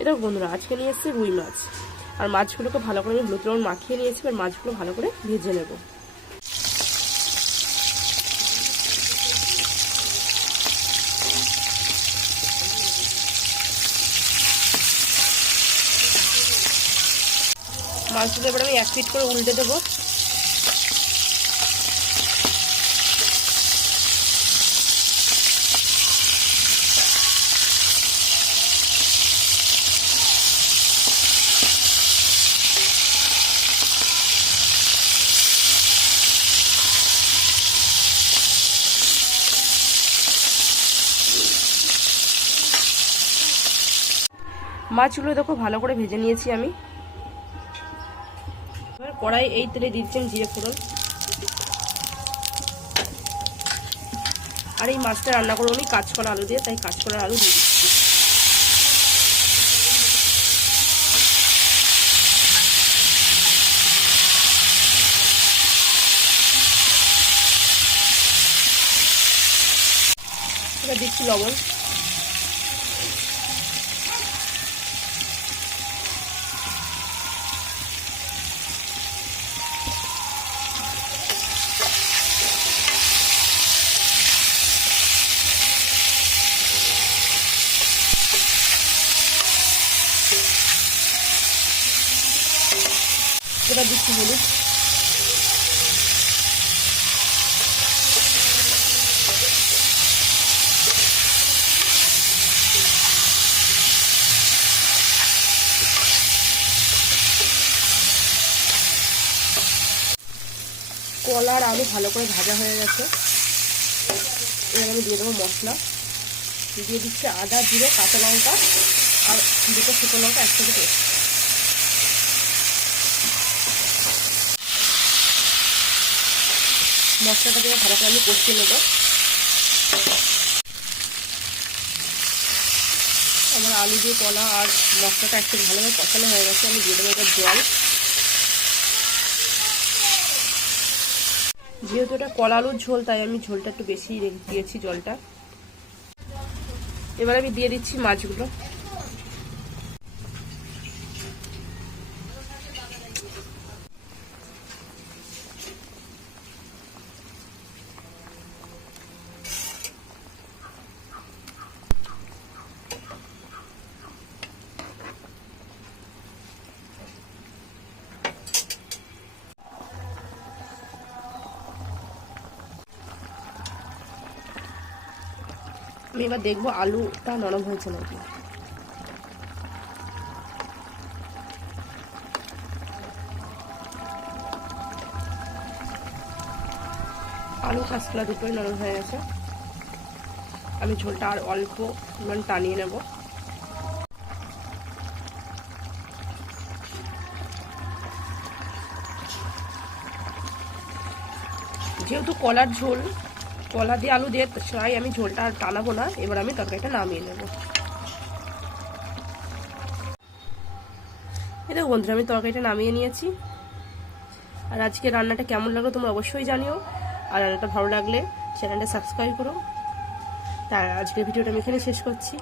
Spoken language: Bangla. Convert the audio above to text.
এটা বন্ধুরা আজকে নিয়ে এসেছি রুই মাছ। আর মাছগুলোকে ভালো করে আমি হলুদ লবণ মাখিয়ে নিয়েছি। আর মাছগুলো ভালো করে ভেজে নেব। মাছগুলো এবার আমি 1 পিট করে উল্টে দেবো। মাছগুলো দেখো ভালো করে ভেজে নিয়েছি আমি। এবার কড়াই এই তেলে দিচ্ছি জিরে ফোড়ন। আর এই মাছটা রান্না করবো আমি কাঁচকলা আলু দিয়ে, তাই কাঁচকলা আলু দিয়ে দিচ্ছি। এবার দিচ্ছি লবণ। এবার দিচ্ছি হলুদ। কলা আর আলু ভালো করে ভাজা হয়ে গেছে। এবার আমি দিয়ে দেবো মশলা। দিয়ে দিচ্ছি আদা, জিরে, কাঁচা লঙ্কা আর 2টো শুকনো লঙ্কা একসাথে পেস্ট। মশলাটা দিয়ে ভালো করে আমি কষিয়ে নেব। আমার আলু দিয়ে কলা আর মশলাটা একসাথে ভালোভাবে কষানো হয়ে গেছে। আমি দিয়ে দেবো এবার জল। যেহেতু এটা কলা আলুর ঝোল, তাই আমি ঝোলটা একটু বেশি দিয়েছি জলটা। এবার আমি দিয়ে দিচ্ছি মাছগুলো। আমি এবার দেখবো আলুটা নরম হয়েছে নাকি। আলু কাঁচকলা দুটোই নরম হয়ে গেছে। আমি ঝোলটা আর অল্প টানিয়ে নেব। যেহেতু কলার ঝোল, কলা দিয়ে আলু দিয়ে, তাই আমি ঝোলটা আর টানাবো না। এবার আমি তরকারিটা নামিয়ে নেব। এটা বন্ধুরা আমি তরকারিটা নামিয়ে নিয়েছি। আর আজকে রান্নাটা কেমন লাগলো তোমরা অবশ্যই জানিও। আর রান্নাটা ভালো লাগলে চ্যানেলটা সাবস্ক্রাইব করো। তার আজকের ভিডিওটা আমি এখানে শেষ করছি।